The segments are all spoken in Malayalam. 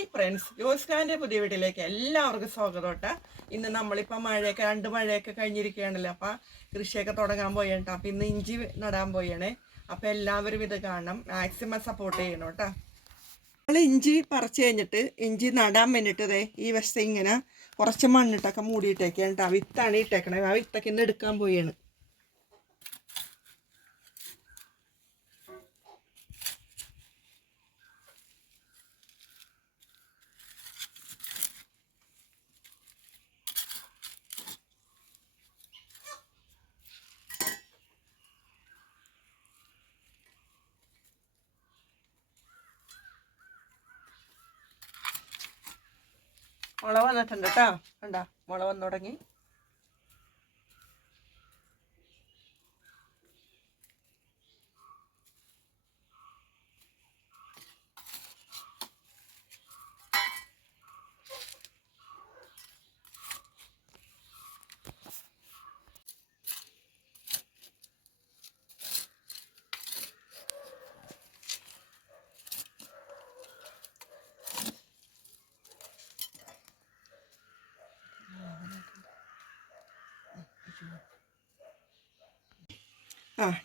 ഹായ് ഫ്രണ്ട്സ്, ജോസ്കാൻ്റെ പുതിയ വീട്ടിലേക്ക് എല്ലാവർക്കും സ്വാഗതം കേട്ടോ. ഇന്ന് നമ്മളിപ്പോൾ രണ്ട് മഴയൊക്കെ കഴിഞ്ഞിരിക്കുകയാണല്ലോ. അപ്പം കൃഷിയൊക്കെ തുടങ്ങാൻ പോയിട്ടോ. അപ്പം ഇന്ന് ഇഞ്ചി നടാൻ പോയാണ്. അപ്പം എല്ലാവരും ഇത് കാണണം, മാക്സിമം സപ്പോർട്ട് ചെയ്യണം കേട്ടോ. നമ്മൾ ഇഞ്ചി പറിച്ച് കഴിഞ്ഞിട്ട് ഇഞ്ചി നടാൻ വേണ്ടിയിട്ട് ഈ വശത്ത് ഇങ്ങനെ കുറച്ച് മണ്ണിട്ടൊക്കെ മൂടിയിട്ടേക്കാണ് കേട്ടോ. വിത്താണ് ഇട്ടേക്കണേ. ആ വിത്തൊക്കെ ഇന്ന് എടുക്കാൻ പോയാണ്. മുള വന്നിട്ടുണ്ട് കേട്ടോ. കണ്ടോ, മുള വന്നു തുടങ്ങി.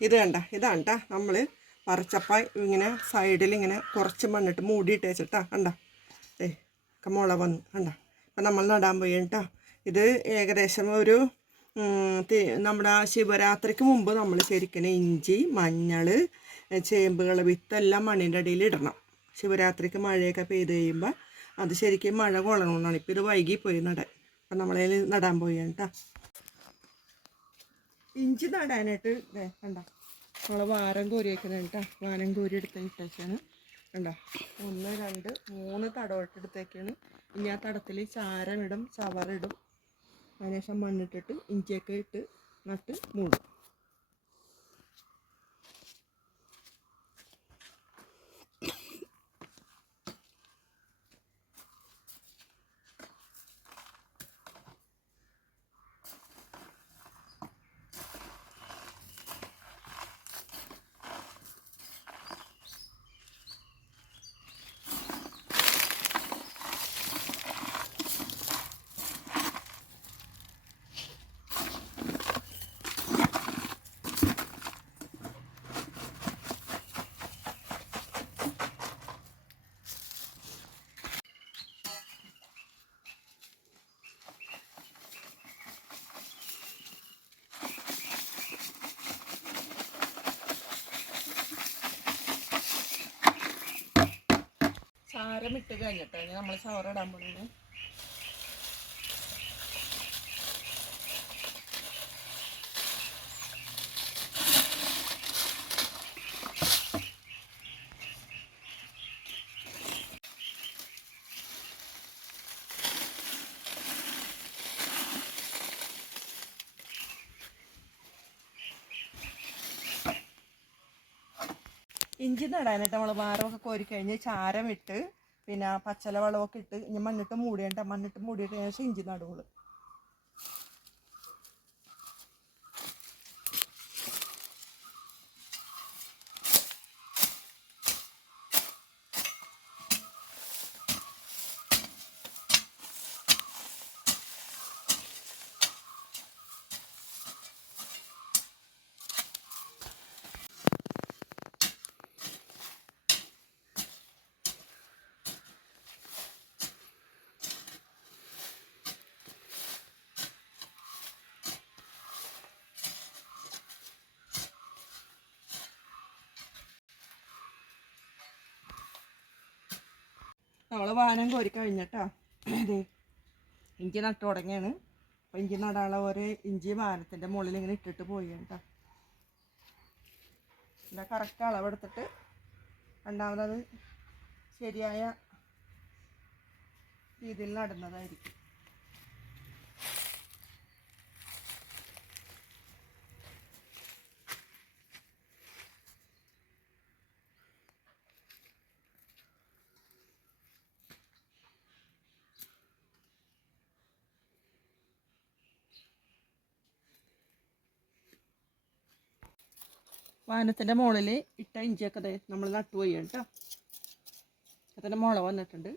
ഇത് കണ്ട, ഇതാണ് കേട്ടോ നമ്മൾ പറിച്ചപ്പം ഇങ്ങനെ സൈഡിൽ ഇങ്ങനെ കുറച്ച് മണ്ണിട്ട് മൂടിയിട്ട് വെച്ചിട്ടാ. കണ്ട ഒക്കെ മുള വന്നു. കണ്ട, അപ്പം നമ്മൾ നടാൻ പോയി കേട്ടോ. ഇത് ഏകദേശം ഒരു നമ്മുടെ ശിവരാത്രിക്ക് മുമ്പ് നമ്മൾ ശരിക്കും ഇഞ്ചി, മഞ്ഞൾ, ചേമ്പുകൾ, വിത്തെല്ലാം മണ്ണിൻ്റെ അടിയിൽ ഇടണം. ശിവരാത്രിക്ക് മഴയൊക്കെ പെയ്ത് കഴിയുമ്പോൾ അത് ശരിക്കും മഴ കൊള്ളണമെന്നാണ്. ഇപ്പോൾ ഇത് വൈകിപ്പോയി നടാൻ. അപ്പം നമ്മളതിൽ നടാൻ പോയി കേട്ടോ. ഇഞ്ചി നടാനായിട്ട് കണ്ട നമ്മൾ വാരം കോരി വയ്ക്കണം കേട്ടോ. വാരം കോരി എടുത്ത് ഇട്ടേക്കാണ്. കണ്ട, 1, 2, 3 തടമിട്ട് എടുത്തേക്കാണ്. ഇനി ആ തടത്തിൽ ചാരമിടും, ചവറിടും. അതിനുശേഷം മണ്ണിട്ടിട്ട് ഇഞ്ചിയൊക്കെ ഇട്ട് നട്ട് മൂടും. ചാരം ഇട്ട് കഴിഞ്ഞിട്ട് നമ്മൾ ചവറിടാൻ പോകുന്നത്. ഇഞ്ചി നടാനായിട്ട് നമ്മൾ വാരമൊക്കെ കോരിക്കഴിഞ്ഞ് ചാരം ഇട്ട് പിന്നെ പച്ചല വളമൊക്കെ ഇട്ട് ഇനി മണ്ണിട്ട് മൂടിയണ്ട. മണ്ണിട്ട് മൂടിയിട്ട് ശേഷം ഇഞ്ചി നടുവുള്ളൂ. നമ്മൾ വാനം കോരി കഴിഞ്ഞിട്ടോ. അതെ, ഇഞ്ചി നട്ടു തുടങ്ങിയാണ്. അപ്പോൾ ഇഞ്ചി നടാനുള്ള ഒരു ഇഞ്ചി വാനത്തിൻ്റെ മുകളിൽ ഇങ്ങനെ ഇട്ടിട്ട് പോയി കേട്ടോ. പിന്നെ കറക്റ്റ് അളവെടുത്തിട്ട് രണ്ടാമത് ശരിയായ രീതിയിൽ നടുന്നതായിരിക്കും. വാനത്തിൻ്റെ മുകളിൽ ഇട്ട ഇഞ്ചിയൊക്കെ നമ്മൾ നട്ടുപോയി കേട്ടോ. അതിൻ്റെ മുള വന്നിട്ടുണ്ട്.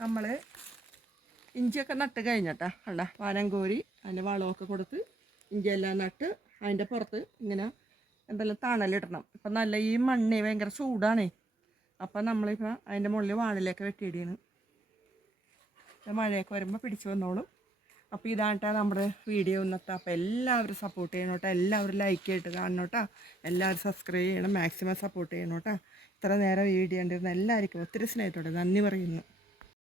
നമ്മൾ ഇഞ്ചിയൊക്കെ നട്ട് കഴിഞ്ഞിട്ടാ അല്ല വാനം കോരി അതിൻ്റെ വളമൊക്കെ കൊടുത്ത് ഇഞ്ചിയെല്ലാം നട്ട് അതിൻ്റെ പുറത്ത് ഇങ്ങനെ എന്തെല്ലാം തണലിടണം. ഇപ്പം നല്ല ഈ മണ്ണ് ഭയങ്കര ചൂടാണേ. അപ്പം നമ്മളിപ്പോൾ അതിൻ്റെ മുകളിൽ വാഴയിലൊക്കെ വെട്ടിയിടിയാണ്. മഴയൊക്കെ വരുമ്പോൾ പിടിച്ചു വന്നോളും. അപ്പോൾ ഇതാണ്ടാ നമ്മുടെ വീഡിയോ ഇന്നത്തെ. അപ്പോൾ എല്ലാവരും സപ്പോർട്ട് ചെയ്യണോട്ടാ, എല്ലാവരും ലൈക്ക് ചെയ്തിട്ട് കാണണോട്ടാ, എല്ലാവരും സബ്സ്ക്രൈബ് ചെയ്യണം, മാക്സിമം സപ്പോർട്ട് ചെയ്യണോട്ടാ. ഇത്ര നേരം വീഡിയോ കണ്ടിരുന്ന എല്ലാവർക്കും ഒത്തിരി സ്നേഹത്തോടെ നന്ദി പറയുന്നു.